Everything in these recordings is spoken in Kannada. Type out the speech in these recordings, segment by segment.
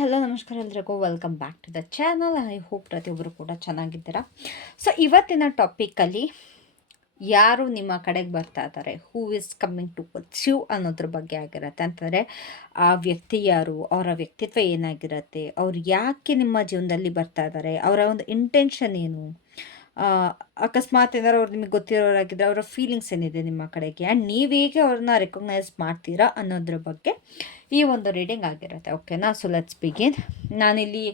ಹೆಲೋ ನಮಸ್ಕಾರ ಎಲ್ರಿಗೂ welcome back to the channel. I hope ಪ್ರತಿಯೊಬ್ಬರು ಕೂಡ ಚೆನ್ನಾಗಿದ್ದೀರಾ. ಸೊ ಇವತ್ತಿನ ಟಾಪಿಕಲ್ಲಿ ಯಾರು ನಿಮ್ಮ ಕಡೆಗೆ ಬರ್ತಾ ಇದ್ದಾರೆ, who is coming towards you ಅನ್ನೋದ್ರ ಬಗ್ಗೆ ಆಗಿರುತ್ತೆ. ಅಂತಂದರೆ ಆ ವ್ಯಕ್ತಿ ಯಾರು, ಅವರ ವ್ಯಕ್ತಿತ್ವ ಏನಾಗಿರುತ್ತೆ, ಅವ್ರು ಯಾಕೆ ನಿಮ್ಮ ಜೀವನದಲ್ಲಿ ಬರ್ತಾ ಇದ್ದಾರೆ, ಅವರ ಒಂದು ಇಂಟೆನ್ಷನ್ ಏನು, ಅಕಸ್ಮಾತ್ ಏನಾರು ಅವ್ರು ನಿಮಗೆ ಗೊತ್ತಿರೋರಾಗಿದ್ದರೆ ಅವರ ಫೀಲಿಂಗ್ಸ್ ಏನಿದೆ ನಿಮ್ಮ ಕಡೆಗೆ, ಆ್ಯಂಡ್ ನೀವು ಹೇಗೆ ಅವ್ರನ್ನ ರೆಕಗ್ನೈಸ್ ಮಾಡ್ತೀರಾ ಅನ್ನೋದ್ರ ಬಗ್ಗೆ ಈ ಒಂದು ರೀಡಿಂಗ್ ಆಗಿರುತ್ತೆ. ಓಕೆನಾ? So let's begin. ನಾನಿಲ್ಲಿ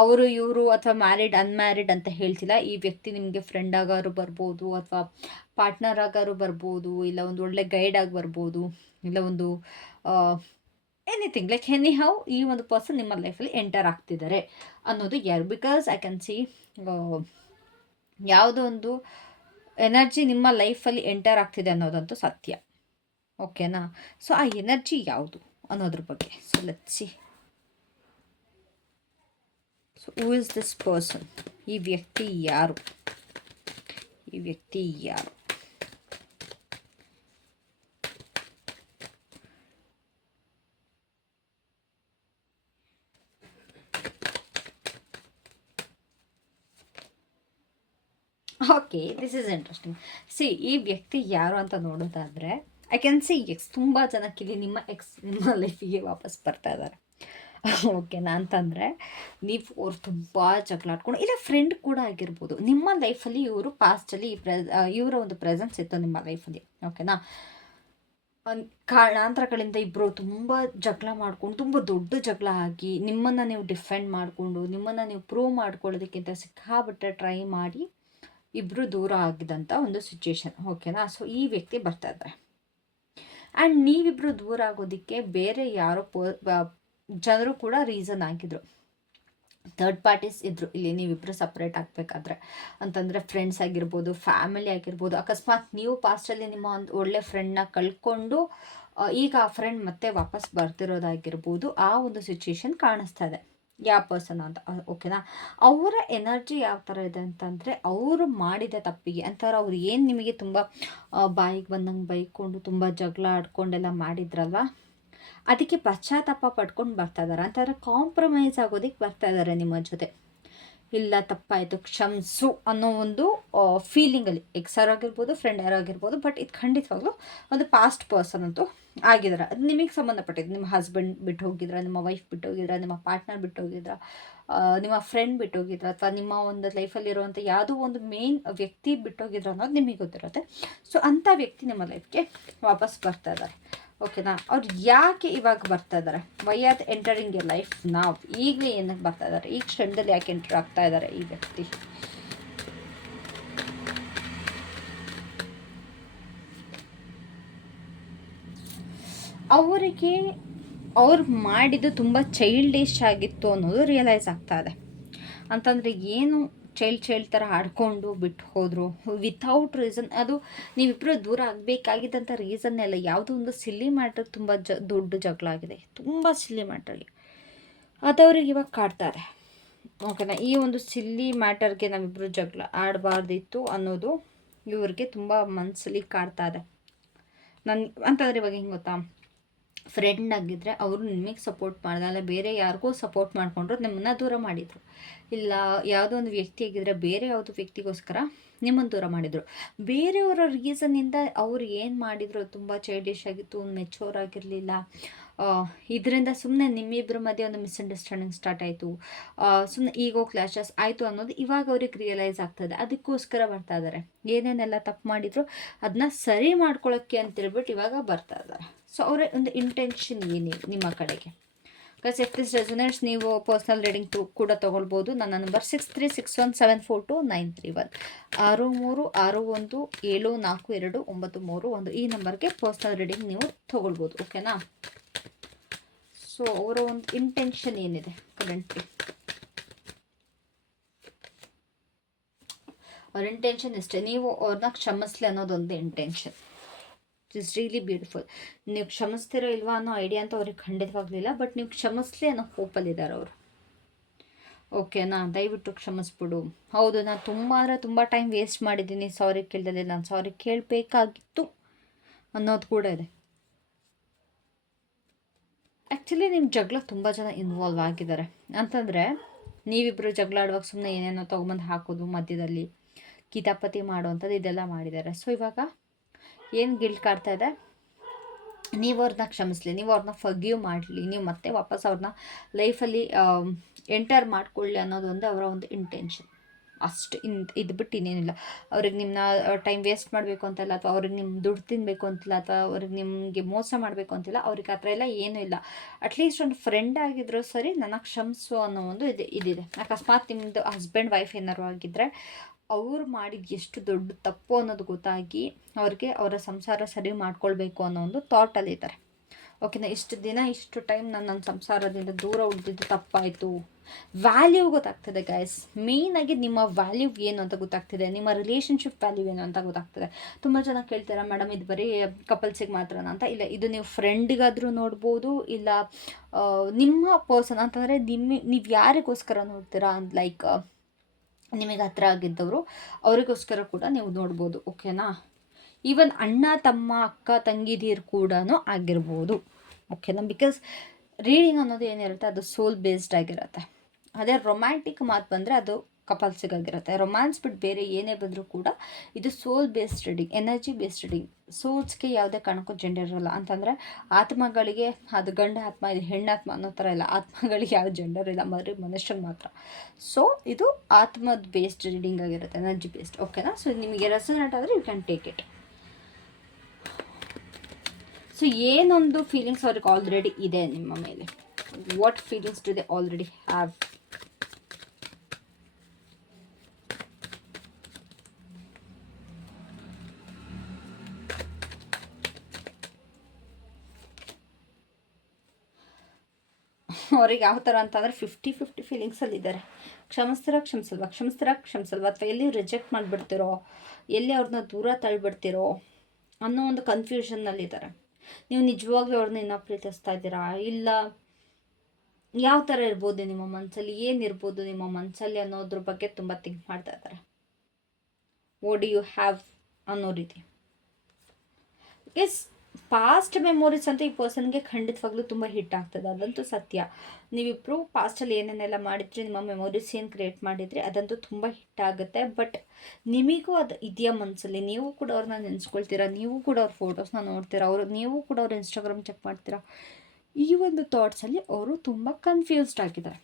ಅವರು ಇವರು ಅಥವಾ ಮ್ಯಾರಿಡ್ ಅನ್ಮ್ಯಾರಿಡ್ ಅಂತ ಹೇಳ್ತಿಲ್ಲ. ಈ ವ್ಯಕ್ತಿ ನಿಮಗೆ ಫ್ರೆಂಡ್ ಆಗಾರು ಬರ್ಬೋದು, ಅಥವಾ ಪಾರ್ಟ್ನರ್ ಆಗಾರು ಬರ್ಬೋದು, ಇಲ್ಲ ಒಂದು ಒಳ್ಳೆ ಗೈಡ್ ಆಗಿ ಬರ್ಬೋದು, ಇಲ್ಲ ಒಂದು ಎನಿಥಿಂಗ್ ಲೈಕ್ ಎನಿ ಹೌ ಈ ಒಂದು ಪರ್ಸನ್ ನಿಮ್ಮ ಲೈಫಲ್ಲಿ ಎಂಟರ್ ಆಗ್ತಿದ್ದಾರೆ ಅನ್ನೋದು ಯಾರು. ಬಿಕಾಸ್ ಐ ಕ್ಯಾನ್ ಸಿ ಯಾವುದೋ ಒಂದು ಎನರ್ಜಿ ನಿಮ್ಮ ಲೈಫಲ್ಲಿ ಎಂಟರ್ ಆಗ್ತಿದೆ ಅನ್ನೋದಂತೂ ಸತ್ಯ. ಓಕೆನಾ? ಸೊ ಆ ಎನರ್ಜಿ ಯಾವುದು ಅನ್ನೋದ್ರ ಬಗ್ಗೆ so let's see. So who is this person? ಈ ವ್ಯಕ್ತಿ ಯಾರು? ಈ ವ್ಯಕ್ತಿ ಯಾರು? Okay, this is interesting. C, ಈ ವ್ಯಕ್ತಿ ಯಾರು ಅಂತ ನೋಡೋದಾದರೆ ಐ ಕ್ಯಾನ್ ಸಿ ತುಂಬ ಜನಕ್ಕಿಲ್ಲಿ ನಿಮ್ಮ ಲೈಫಿಗೆ ವಾಪಸ್ ಬರ್ತಾ ಇದ್ದಾರೆ. ಓಕೆನಾ? ಅಂತಂದರೆ ನೀವು ಅವ್ರು ತುಂಬ ಜಗಳಾಡ್ಕೊಂಡು, ಇಲ್ಲ ಫ್ರೆಂಡ್ ಕೂಡ ಆಗಿರ್ಬೋದು. ನಿಮ್ಮ ಲೈಫಲ್ಲಿ ಇವರು ಪಾಸ್ಟಲ್ಲಿ ಇವರ ಒಂದು ಪ್ರೆಸೆನ್ಸ್ ಇತ್ತು ನಿಮ್ಮ ಲೈಫಲ್ಲಿ. ಓಕೆನಾ? ಕಾರಣಾಂತರಗಳಿಂದ ಇಬ್ಬರು ತುಂಬ ಜಗಳ ಮಾಡ್ಕೊಂಡು, ತುಂಬ ದೊಡ್ಡ ಜಗಳ ಆಗಿ, ನಿಮ್ಮನ್ನು ನೀವು ಡಿಫೆಂಡ್ ಮಾಡಿಕೊಂಡು, ನಿಮ್ಮನ್ನು ನೀವು ಪ್ರೂವ್ ಮಾಡ್ಕೊಳ್ಳೋದಕ್ಕಿಂತ ಸಿಕ್ಕಾಬಿಟ್ಟೆ ಟ್ರೈ ಮಾಡಿ ಇಬ್ಬರು ದೂರ ಆಗಿದಂಥ ಒಂದು ಸಿಚುವೇಶನ್. ಓಕೆನಾ? ಸೊ ಈ ವ್ಯಕ್ತಿ ಬರ್ತಾ ಇದ್ದಾರೆ. ಆ್ಯಂಡ್ ನೀವಿಬ್ಬರು ದೂರ ಆಗೋದಕ್ಕೆ ಬೇರೆ ಯಾರೋ ಜನರು ಕೂಡ ರೀಸನ್ ಆಗಿದ್ರು, ಥರ್ಡ್ ಪಾರ್ಟೀಸ್ ಇದ್ದರು ಇಲ್ಲಿ ನೀವಿಬ್ಬರು ಸಪ್ರೇಟ್ ಆಗಬೇಕಾದ್ರೆ. ಅಂತಂದರೆ ಫ್ರೆಂಡ್ಸ್ ಆಗಿರ್ಬೋದು, ಫ್ಯಾಮಿಲಿ ಆಗಿರ್ಬೋದು. ಅಕಸ್ಮಾತ್ ನೀವು ಪಾಸ್ಟಲ್ಲಿ ನಿಮ್ಮ ಒಂದು ಒಳ್ಳೆ ಫ್ರೆಂಡ್ನ ಕಳ್ಕೊಂಡು ಈಗ ಆ ಫ್ರೆಂಡ್ ಮತ್ತೆ ವಾಪಸ್ ಬರ್ತಿರೋದಾಗಿರ್ಬೋದು. ಆ ಒಂದು ಸಿಚುವೇಶನ್ ಕಾಣಿಸ್ತಾ ಇದೆ ಯಾವ ಪರ್ಸನ್ ಅಂತ. ಓಕೆನಾ? ಅವರ ಎನರ್ಜಿ ಯಾವ ಥರ ಇದೆ ಅಂತಂದರೆ, ಅವರು ಮಾಡಿದ ತಪ್ಪಿಗೆ ಅಂತಾರೆ, ಅವ್ರು ಏನು ನಿಮಗೆ ತುಂಬ ಬಾಯಿಗೆ ಬಂದಂಗೆ ಬೈಕೊಂಡು ತುಂಬ ಜಗಳ ಆಡ್ಕೊಂಡೆಲ್ಲ ಮಾಡಿದ್ರಲ್ವ, ಅದಕ್ಕೆ ಪಶ್ಚಾತ್ತಾಪ ಪಡ್ಕೊಂಡು ಬರ್ತಾ ಇದ್ದಾರೆ. ಅಂತಾರೆ ಕಾಂಪ್ರಮೈಸ್ ಆಗೋದಕ್ಕೆ ಬರ್ತಾ ಇದ್ದಾರೆ ನಿಮ್ಮ ಜೊತೆ. ಇಲ್ಲ ತಪ್ಪಾಯಿತು ಕ್ಷಮಿಸು ಅನ್ನೋ ಒಂದು ಫೀಲಿಂಗಲ್ಲಿ ಎಕ್ಸರ್ ಆಗಿರ್ಬೋದು, ಫ್ರೆಂಡ್ ಯಾರಾಗಿರ್ಬೋದು. ಬಟ್ ಇದು ಖಂಡಿತವಾಗ್ಲೂ ಒಂದು ಪಾಸ್ಟ್ ಪರ್ಸನ್ ಅಂತೂ ಆಗಿದ್ದಾರೆ. ಅದು ನಿಮಗೆ ಸಂಬಂಧಪಟ್ಟಿದ್ದು. ನಿಮ್ಮ ಹಸ್ಬೆಂಡ್ ಬಿಟ್ಟು ಹೋಗಿದ್ರ, ನಿಮ್ಮ ವೈಫ್ ಬಿಟ್ಟು ಹೋಗಿದ್ರ, ನಿಮ್ಮ ಪಾರ್ಟ್ನರ್ ಬಿಟ್ಟು ಹೋಗಿದ್ರ, ನಿಮ್ಮ ಫ್ರೆಂಡ್ ಬಿಟ್ಟು ಹೋಗಿದ್ರ, ಅಥವಾ ನಿಮ್ಮ ಒಂದು ಲೈಫಲ್ಲಿರುವಂಥ ಯಾವುದೋ ಒಂದು ಮೇನ್ ವ್ಯಕ್ತಿ ಬಿಟ್ಟೋಗಿದ್ರ ಅನ್ನೋದು ನಿಮಗೆ ಗೊತ್ತಿರುತ್ತೆ. ಸೊ ಅಂಥ ವ್ಯಕ್ತಿ ನಿಮ್ಮ ಲೈಫ್ಗೆ ವಾಪಸ್ ಬರ್ತಾ ಇದ್ದಾರೆ. ಓಕೆನಾ? ಅವ್ರು ಯಾಕೆ ಇವಾಗ ಬರ್ತಾ ಇದ್ದಾರೆ? Why are entering A life ನಾವು? ಈಗಲೇ ಏನಕ್ಕೆ ಬರ್ತಾ ಇದ್ದಾರೆ? ಈ ಕ್ಷಣದಲ್ಲಿ ಯಾಕೆ ಎಂಟರ್ ಆಗ್ತಾ ಇದ್ದಾರೆ ಈ ವ್ಯಕ್ತಿ? ಅವರಿಗೆ ಅವ್ರು ಮಾಡಿದ್ದು ತುಂಬ ಚೈಲ್ಡಿಶ್ ಆಗಿತ್ತು ಅನ್ನೋದು ರಿಯಲೈಸ್ ಆಗ್ತಾ ಇದೆ. ಅಂತಂದರೆ ಏನು ಚೈಲ್ಡ್ ಥರ ಆಡ್ಕೊಂಡು ಬಿಟ್ಟು ಹೋದರು ವಿಥೌಟ್ ರೀಸನ್. ಅದು ನೀವಿಬ್ಬರು ದೂರ ಆಗಬೇಕಾಗಿದ್ದಂಥ ರೀಸನ್ನೇ ಅಲ್ಲ, ಯಾವುದೋ ಒಂದು ಸಿಲ್ಲಿ ಮ್ಯಾಟ್ರಿಗೆ ತುಂಬ ದೊಡ್ಡ ಜಗಳ ಆಗಿದೆ, ತುಂಬ ಸಿಲ್ಲಿ ಮ್ಯಾಟ್ರಿಗೆ. ಅದವ್ರಿಗೆ ಇವಾಗ ಕಾಡ್ತಾರೆ. ಓಕೆನಾ? ಈ ಒಂದು ಸಿಲ್ಲಿ ಮ್ಯಾಟರ್ಗೆ ನಾವಿಬ್ಬರು ಜಗಳ ಆಡಬಾರ್ದಿತ್ತು ಅನ್ನೋದು ಇವ್ರಿಗೆ ತುಂಬ ಮನಸ್ಸಲ್ಲಿ ಕಾಡ್ತಾ ಇದೆ. ಅಂತಂದರೆ ಇವಾಗ ಹೆಂಗೆ ಗೊತ್ತಾ, ಫ್ರೆಂಡ್ ಆಗಿದ್ದರೆ ಅವರು ನಿಮಗೆ ಸಪೋರ್ಟ್ ಮಾಡಿದಲ್ಲ, ಬೇರೆ ಯಾರಿಗೂ ಸಪೋರ್ಟ್ ಮಾಡಿಕೊಂಡ್ರು ನಿಮ್ಮನ್ನ ದೂರ ಮಾಡಿದರು. ಇಲ್ಲ ಯಾವುದೋ ಒಂದು ವ್ಯಕ್ತಿ ಆಗಿದ್ದರೆ ಬೇರೆ ಯಾವುದೋ ವ್ಯಕ್ತಿಗೋಸ್ಕರ ನಿಮ್ಮನ್ನು ದೂರ ಮಾಡಿದರು. ಬೇರೆಯವರ ರೀಸನ್ನಿಂದ ಅವ್ರು ಏನು ಮಾಡಿದರು ತುಂಬ ಚೈಲ್ಡಿಶ್ ಆಗಿತ್ತು, ಮೆಚೂರ್ ಆಗಿರಲಿಲ್ಲ. ಇದರಿಂದ ಸುಮ್ಮನೆ ನಿಮ್ಮಿಬ್ಬರ ಮಧ್ಯೆ ಒಂದು ಮಿಸ್ಅಂಡರ್ಸ್ಟ್ಯಾಂಡಿಂಗ್ ಸ್ಟಾರ್ಟ್ ಆಯಿತು, ಸುಮ್ಮನೆ ಈಗೋ ಕ್ಲಾಶಸ್ ಆಯಿತು ಅನ್ನೋದು ಇವಾಗ ಅವ್ರಿಗೆ ರಿಯಲೈಸ್ ಆಗ್ತದೆ. ಅದಕ್ಕೋಸ್ಕರ ಬರ್ತಾ ಇದ್ದಾರೆ. ಏನೇನೆಲ್ಲ ತಪ್ಪು ಮಾಡಿದ್ರು ಅದನ್ನ ಸರಿ ಮಾಡ್ಕೊಳ್ಳೋಕ್ಕೆ ಅಂತೇಳ್ಬಿಟ್ಟು ಇವಾಗ ಬರ್ತಾ ಇದ್ದಾರೆ. ಸೊ ಅವರ ಒಂದು ಇಂಟೆನ್ಷನ್ ಏನಿದೆ ನಿಮ್ಮ ಕಡೆಗೆ? ಬಿಕಾಸ್ ಇಫ್ ದಿಸ್ ರೆಸೊನೇಟ್ಸ್ ನೀವು ಪರ್ಸ್ನಲ್ ರೀಡಿಂಗ್ ಕೂಡ ತೊಗೊಳ್ಬೋದು. ನನ್ನ ನಂಬರ್ 6361742931 6361742931 ಈ ನಂಬರ್ಗೆ ಪರ್ಸ್ನಲ್ ರೀಡಿಂಗ್ ನೀವು ತೊಗೊಳ್ಬೋದು. ಓಕೆನಾ? ಸೊ ಅವರ ಒಂದು ಇಂಟೆನ್ಷನ್ ಏನಿದೆ ಕರೆಂಟ್ಲಿ? ಅವ್ರ ಇಂಟೆನ್ಷನ್ ಇಷ್ಟೇ, ನೀವು ಅವ್ರನ್ನ ಕ್ಷಮಿಸ್ಲಿ ಅನ್ನೋದೊಂದು ಇಂಟೆನ್ಷನ್. Is really beautiful. ನೀವು ಕ್ಷಮಿಸ್ತಿರೋ ಇಲ್ವಾ ಅನ್ನೋ ಐಡಿಯಾ ಅಂತ ಅವ್ರಿಗೆ ಖಂಡಿತವಾಗಲಿಲ್ಲ, ಬಟ್ ನೀವು ಕ್ಷಮಿಸ್ಲಿ ಅನ್ನೋ ಹೋಪಲ್ಲಿದ್ದಾರೆ ಅವರು. ಓಕೆನಾ? ದಯವಿಟ್ಟು ಕ್ಷಮಿಸ್ಬಿಡು. ಹೌದು, ನಾನು ತುಂಬ ಅಂದರೆ ತುಂಬ ಟೈಮ್ ವೇಸ್ಟ್ ಮಾಡಿದ್ದೀನಿ, ಸಾರಿ ಕೇಳ್ದಲೆ, ನಾನು ಸಾರಿ ಕೇಳಬೇಕಾಗಿತ್ತು ಅನ್ನೋದು ಕೂಡ ಇದೆ. ಆ್ಯಕ್ಚುಲಿ ನಿಮ್ಮ ಜಗಳ ತುಂಬ ಜನ ಇನ್ವಾಲ್ವ್ ಆಗಿದ್ದಾರೆ ಅಂತಂದರೆ, ನೀವಿಬ್ಬರು ಜಗಳ ಆಡುವಾಗ ಸುಮ್ಮನೆ ಏನೇನೋ ತೊಗೊಂಬಂದು ಹಾಕೋದು, ಮಧ್ಯದಲ್ಲಿ ಕಿತಾಪತಿ ಮಾಡೋವಂಥದ್ದು ಇದೆಲ್ಲ ಮಾಡಿದ್ದಾರೆ. ಸೊ ಇವಾಗ ಏನು ಗಿಲ್ಟ್ ಕಾಡ್ತಾ ಇದೆ, ನೀವು ಅವ್ರನ್ನ ಕ್ಷಮಿಸಲಿ, ನೀವು ಅವ್ರನ್ನ ಫರ್ಗಿವ್ ಮಾಡಲಿ, ನೀವು ಮತ್ತೆ ವಾಪಸ್ ಅವ್ರನ್ನ ಲೈಫಲ್ಲಿ ಎಂಟರ್ ಮಾಡ್ಕೊಳ್ಳಿ ಅನ್ನೋದೊಂದು ಅವರ ಒಂದು ಇಂಟೆನ್ಷನ್ ಅಷ್ಟು. ಇದು ಬಿಟ್ಟು ಇನ್ನೇನಿಲ್ಲ. ಅವ್ರಿಗೆ ನಿಮ್ಮನ್ನ ಟೈಮ್ ವೇಸ್ಟ್ ಮಾಡಬೇಕು ಅಂತಲ್ಲ, ಅಥವಾ ಅವ್ರಿಗೆ ನಿಮ್ಮ ದುಡ್ಡು ತಿನ್ನಬೇಕು ಅಂತಿಲ್ಲ, ಅಥವಾ ಅವ್ರಿಗೆ ನಿಮಗೆ ಮೋಸ ಮಾಡಬೇಕು ಅಂತಿಲ್ಲ. ಅವ್ರಿಗೆ ಆ ಥರ ಎಲ್ಲ ಏನೂ ಇಲ್ಲ. ಅಟ್ಲೀಸ್ಟ್ ಒಂದು ಫ್ರೆಂಡ್ ಆಗಿದ್ರೂ ಸರಿ ನನ್ನ ಕ್ಷಮಿಸು ಅನ್ನೋ ಒಂದು ಇದಿದೆ. ಅಕಸ್ಮಾತ್ ನಿಮ್ಮದು ಹಸ್ಬೆಂಡ್ ವೈಫ್ ಏನಾರು ಆಗಿದ್ದರೆ, ಅವ್ರು ಮಾಡಿದ ಎಷ್ಟು ದೊಡ್ಡ ತಪ್ಪು ಅನ್ನೋದು ಗೊತ್ತಾಗಿ ಅವ್ರಿಗೆ ಅವರ ಸಂಸಾರ ಸರಿ ಮಾಡ್ಕೊಳ್ಬೇಕು ಅನ್ನೋ ಒಂದು ಥಾಟಲ್ಲಿದ್ದಾರೆ. ಓಕೆನಾ, ಇಷ್ಟು ದಿನ ಇಷ್ಟು ಟೈಮ್ ನಾನು ನನ್ನ ಸಂಸಾರದಿಂದ ದೂರ ಉಳಿದಿದ್ದು ತಪ್ಪಾಯಿತು. ವ್ಯಾಲ್ಯೂ ಗೊತ್ತಾಗ್ತದೆ ಗೈಸ್. ಮೇಯ್ನಾಗಿ ನಿಮ್ಮ ವ್ಯಾಲ್ಯೂ ಏನು ಅಂತ ಗೊತ್ತಾಗ್ತಿದೆ, ನಿಮ್ಮ ರಿಲೇಷನ್ಶಿಪ್ ವ್ಯಾಲ್ಯೂ ಏನು ಅಂತ ಗೊತ್ತಾಗ್ತದೆ. ತುಂಬ ಜನ ಕೇಳ್ತೀರಾ ಮೇಡಮ್ ಇದು ಬರೀ ಕಪಲ್ಸಿಗೆ ಮಾತ್ರನಾ ಅಂತ. ಇಲ್ಲ, ಇದು ನೀವು ಫ್ರೆಂಡಿಗಾದರೂ ನೋಡ್ಬೋದು, ಇಲ್ಲ ನಿಮ್ಮ ಪರ್ಸನ್ ಅಂತಂದರೆ ನೀವು ಯಾರಿಗೋಸ್ಕರ ನೋಡ್ತೀರಾ, ಲೈಕ್ ನಿಮಗೆ ಹತ್ರ ಆಗಿದ್ದವರು, ಅವರಿಗೋಸ್ಕರ ಕೂಡ ನೀವು ನೋಡ್ಬೋದು. ಓಕೆನಾ, ಈವನ್ ಅಣ್ಣ ತಮ್ಮ ಅಕ್ಕ ತಂಗಿದೀರು ಕೂಡ ಆಗಿರ್ಬೋದು. ಓಕೆನಾ, ಬಿಕಾಸ್ ರೀಡಿಂಗ್ ಅನ್ನೋದು ಏನಿರುತ್ತೆ ಅದು ಸೋಲ್ ಬೇಸ್ಡ್ ಆಗಿರುತ್ತೆ. ಅದೇ ರೊಮ್ಯಾಂಟಿಕ್ ಮಾತು ಬಂದರೆ ಅದು ಕಪಲ್ಸಿಗಾಗಿರುತ್ತೆ. ರೊಮ್ಯಾನ್ಸ್ ಬಿಟ್ಟು ಬೇರೆ ಏನೇ ಬಂದರೂ ಕೂಡ ಇದು soul based reading, energy based reading. ಸೋಲ್ಸ್ಗೆ ಯಾವುದೇ ಕಾರಣಕ್ಕೂ ಜೆಂಡರ್ ಇರಲ್ಲ. ಅಂತಂದರೆ ಆತ್ಮಗಳಿಗೆ ಅದು ಗಂಡ ಆತ್ಮ, ಇದು ಹೆಣ್ಣಾತ್ಮ ಅನ್ನೋ ಥರ ಇಲ್ಲ. ಆತ್ಮಗಳಿಗೆ ಯಾವ ಜೆಂಡರ್ ಇಲ್ಲ, ಮನುಷ್ಯರಿಗೆ ಮಾತ್ರ. ಸೊ ಇದು ಆತ್ಮದ ಬೇಸ್ಡ್ ರೀಡಿಂಗ್ ಆಗಿರುತ್ತೆ, ಎನರ್ಜಿ ಬೇಸ್ಡ್. ಓಕೆನಾ, ಸೊ ನಿಮಗೆ ರೆಸೊನೇಟ್ ಆದರೆ you can take it. So ಏನೊಂದು ಫೀಲಿಂಗ್ಸ್ ಅವ್ರಿಗೆ ಆಲ್ರೆಡಿ ಇದೆ ನಿಮ್ಮ ಮೇಲೆ. What feelings do they already have? ಅವ್ರಿಗೆ ಯಾವ ಥರ ಅಂತಂದರೆ 50-50 ಫೀಲಿಂಗ್ಸಲ್ಲಿದ್ದಾರೆ. ಕ್ಷಮಿಸ್ತೀರಾ, ಅಥವಾ ಎಲ್ಲಿ ರಿಜೆಕ್ಟ್ ಮಾಡಿಬಿಡ್ತಿರೋ, ಎಲ್ಲಿ ಅವ್ರನ್ನ ದೂರ ತಳ್ಳಿಬಿಡ್ತಿರೋ ಅನ್ನೋ ಒಂದು ಕನ್ಫ್ಯೂಷನ್ನಲ್ಲಿದ್ದಾರೆ. ನೀವು ನಿಜವಾಗ್ಲೂ ಅವ್ರನ್ನ ಇನ್ನೂ ಪ್ರೀತಿಸ್ತಾ ಇದ್ದೀರಾ, ಇಲ್ಲ ಯಾವ ಥರ ಇರ್ಬೋದು ನಿಮ್ಮ ಮನಸ್ಸಲ್ಲಿ, ಏನಿರ್ಬೋದು ನಿಮ್ಮ ಮನಸ್ಸಲ್ಲಿ ಅನ್ನೋದ್ರ ಬಗ್ಗೆ ತುಂಬ ಥಿಂಕ್ ಮಾಡ್ತಾ ಇದ್ದಾರೆ. ವಾಟ್ ಡು ಯು ಹ್ಯಾವ್ ಅನ್ನೋ ರೀತಿ. ಎಸ್, ಪಾಸ್ಟ್ ಮೆಮೊರೀಸ್ ಅಂತ ಈ ಪರ್ಸನ್ಗೆ ಖಂಡಿತವಾಗ್ಲೂ ತುಂಬ ಹಿಟ್ ಆಗ್ತದೆ, ಅದಂತೂ ಸತ್ಯ. ನೀವಿಬ್ಬರು ಪಾಸ್ಟಲ್ಲಿ ಏನೇನೆಲ್ಲ ಮಾಡಿದ್ರಿ, ನಿಮ್ಮ ಮೆಮೊರೀಸ್ ಏನು ಕ್ರಿಯೇಟ್ ಮಾಡಿದ್ರಿ, ಅದಂತೂ ತುಂಬ ಹಿಟ್ ಆಗುತ್ತೆ. ಬಟ್ ನಿಮಗೂ ಅದು ಇದೆಯಾ ಮನಸ್ಸಲ್ಲಿ, ನೀವು ಕೂಡ ಅವ್ರನ್ನ ನೆನೆಸ್ಕೊಳ್ತೀರಾ, ನೀವು ಕೂಡ ಅವ್ರ ಫೋಟೋಸ್ನ ನೋಡ್ತೀರಾ, ನೀವು ಕೂಡ ಅವ್ರ ಇನ್ಸ್ಟಾಗ್ರಾಮ್ ಚೆಕ್ ಮಾಡ್ತೀರಾ. ಈ ಒಂದು ಥಾಟ್ಸಲ್ಲಿ ಅವರು ತುಂಬ ಕನ್ಫ್ಯೂಸ್ಡ್ ಆಗಿದ್ದಾರೆ.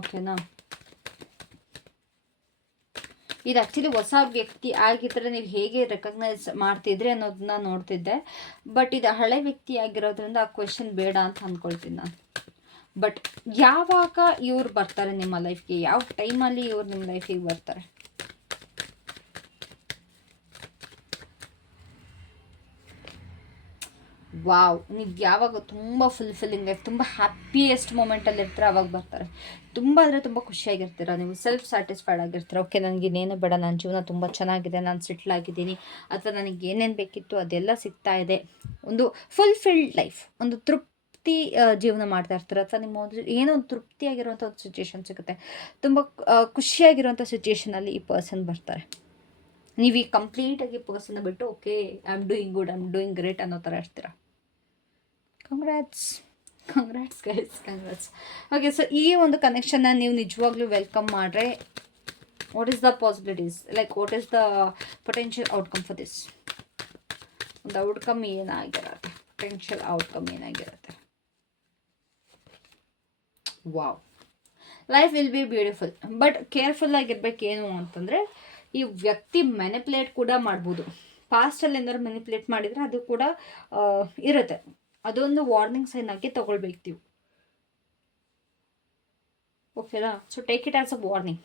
ಓಕೆನಾ, ಇದು ಆ್ಯಕ್ಚುಲಿ ಹೊಸ ವ್ಯಕ್ತಿ ಆಗಿದ್ದರೆ ನೀವು ಹೇಗೆ ರೆಕಗ್ನೈಸ್ ಮಾಡ್ತಿದ್ರಿ ಅನ್ನೋದನ್ನ ನೋಡ್ತಿದ್ದೆ. ಬಟ್ ಇದು ಹಳೆ ವ್ಯಕ್ತಿ ಆಗಿರೋದ್ರಿಂದ ಆ ಕ್ವೆಶನ್ ಬೇಡ ಅಂತ ಅಂದ್ಕೊಳ್ತೀನಿ ನಾನು. ಬಟ್ ಯಾವಾಗ ಇವ್ರು ಬರ್ತಾರೆ ನಿಮ್ಮ ಲೈಫ್ಗೆ, ಯಾವ ಟೈಮಲ್ಲಿ ಇವ್ರು ನಿಮ್ಮ ಲೈಫಿಗೆ ಬರ್ತಾರೆ? ವಾವ್, ನೀವು ಯಾವಾಗ ತುಂಬ ಫುಲ್ಫಿಲ್ಲಿಂಗ್ ಲೈಫ್, ತುಂಬ ಹ್ಯಾಪಿಯೆಸ್ಟ್ ಮೂಮೆಂಟಲ್ಲಿ ಇರ್ತೀರ ಅವಾಗ ಬರ್ತಾರೆ. ತುಂಬ ಅಂದರೆ ತುಂಬ ಖುಷಿಯಾಗಿರ್ತೀರ, ನೀವು ಸೆಲ್ಫ್ ಸ್ಯಾಟಿಸ್ಫೈಡ್ ಆಗಿರ್ತೀರ. ಓಕೆ, ನನಗೆ ಇನ್ನೇನು ಬೇಡ, ನನ್ನ ಜೀವನ ತುಂಬ ಚೆನ್ನಾಗಿದೆ, ನಾನು ಸೆಟ್ಲ್ ಆಗಿದ್ದೀನಿ, ಅಥವಾ ನನಗೆ ಏನೇನು ಬೇಕಿತ್ತು ಅದೆಲ್ಲ ಸಿಗ್ತಾ ಇದೆ. ಒಂದು ಫುಲ್ಫಿಲ್ಡ್ ಲೈಫ್, ಒಂದು ತೃಪ್ತಿ ಜೀವನ ಮಾಡ್ತಾ ಇರ್ತೀರ, ಅಥವಾ ನಿಮ್ಮ ಏನೋ ಒಂದು ತೃಪ್ತಿಯಾಗಿರುವಂಥ ಒಂದು ಸಿಚುಯೇಷನ್ ಸಿಗುತ್ತೆ. ತುಂಬ ಖುಷಿಯಾಗಿರುವಂಥ ಸಿಚುಯೇಷನಲ್ಲಿ ಈ ಪರ್ಸನ್ ಬರ್ತಾರೆ. ನೀವು ಈ ಕಂಪ್ಲೀಟಾಗಿ ಪರ್ಸನ್ನ ಬಿಟ್ಟು okay I am doing good, I am doing great ಅನ್ನೋ ಥರ ಇರ್ತೀರ. Congrats guys. ಓಕೆ, ಸೊ ಈ ಒಂದು ಕನೆಕ್ಷನ್ನ ನೀವು ನಿಜವಾಗ್ಲೂ ವೆಲ್ಕಮ್ ಮಾಡ್ರೆ, what is the possibilities, like what is the potential outcome for this? ಒಂದು ಔಟ್ಕಮ್ ಏನಾಗಿರುತ್ತೆ, ಪೊಟೆನ್ಷಿಯಲ್ ಔಟ್ಕಮ್ ಏನಾಗಿರುತ್ತೆ? Wow, life will be beautiful. But careful ಆಗಿರ್ಬೇಕೇನು ಅಂತಂದರೆ, ಈ ವ್ಯಕ್ತಿ ಮ್ಯಾನಿಪ್ಯುಲೇಟ್ ಕೂಡ ಮಾಡ್ಬೋದು. ಪಾಸ್ಟಲ್ಲಿ ಏನಾದ್ರು ಮ್ಯಾನಿಪ್ಯುಲೇಟ್ ಮಾಡಿದರೆ ಅದು ಕೂಡ ಇರುತ್ತೆ. ಅದೊಂದು ವಾರ್ನಿಂಗ್ ಸೈನ್ ಆಗಿ ತೊಗೊಳ್ಬೇಕು ನೀವು. ಓಕೆನಾ, so take it as a warning.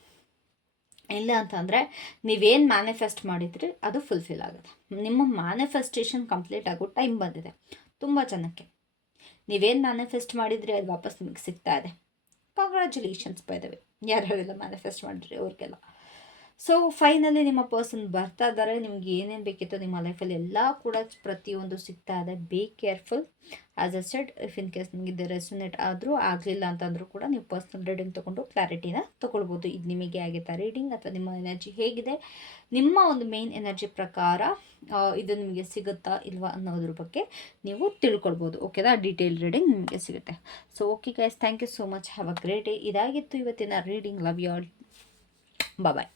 ಇಲ್ಲ ಅಂತಂದರೆ ನೀವೇನು ಮ್ಯಾನಿಫೆಸ್ಟ್ ಮಾಡಿದ್ರಿ ಅದು ಫುಲ್ಫಿಲ್ ಆಗುತ್ತೆ. ನಿಮ್ಮ ಮ್ಯಾನಿಫೆಸ್ಟೇಷನ್ ಕಂಪ್ಲೀಟ್ ಆಗೋ ಟೈಮ್ ಬಂದಿದೆ ತುಂಬ ಜನಕ್ಕೆ. ನೀವೇನು ಮ್ಯಾನಿಫೆಸ್ಟ್ ಮಾಡಿದ್ರಿ ಅದು ವಾಪಸ್ ನಿಮಗೆ ಸಿಗ್ತಾ ಇದೆ. ಕಂಗ್ರ್ಯಾಚುಲೇಷನ್ಸ್ ಬೈ ದ ವೇ, ಯಾರ್ಯಾರೆಲ್ಲ ಮ್ಯಾನಿಫೆಸ್ಟ್ ಮಾಡಿದ್ರಿ ಅವ್ರಿಗೆಲ್ಲ. ಸೊ ಫೈನಲಿ ನಿಮ್ಮ ಪರ್ಸನ್ ಬರ್ತಾ ಇದ್ದಾರೆ. ನಿಮ್ಗೆ ಏನೇನು ಬೇಕಿತ್ತು ನಿಮ್ಮ ಲೈಫಲ್ಲಿ ಎಲ್ಲ ಕೂಡ ಪ್ರತಿಯೊಂದು ಸಿಗ್ತಾ ಇದೆ. Be careful. As a shed, if in case ನಿಮಗೆ ಇದು ರೆಸೊನೇಟ್ ಆದರೂ ಆಗಲಿಲ್ಲ ಅಂತಂದರೂ ಕೂಡ ನೀವು ಪರ್ಸನಲ್ ರೀಡಿಂಗ್ ತೊಗೊಂಡು ಕ್ಲಾರಿಟಿನ ತೊಗೊಳ್ಬೋದು. ಇದು ನಿಮಗೆ ಆಗಿತ್ತಾ ರೀಡಿಂಗ್, ಅಥವಾ ನಿಮ್ಮ ಎನರ್ಜಿ ಹೇಗಿದೆ, ನಿಮ್ಮ ಒಂದು ಮೇನ್ ಎನರ್ಜಿ ಪ್ರಕಾರ ಇದು ನಿಮಗೆ ಸಿಗುತ್ತಾ ಇಲ್ವಾ ಅನ್ನೋದ್ರ ಬಗ್ಗೆ ನೀವು ತಿಳ್ಕೊಳ್ಬೋದು. ಓಕೆನಾ? ಡೀಟೇಲ್ ರೀಡಿಂಗ್ ನಿಮಗೆ ಸಿಗುತ್ತೆ. So okay guys, thank you so much. Have a great day. ಇದಾಗಿತ್ತು ಇವತ್ತಿನ reading. Love you all. Bye.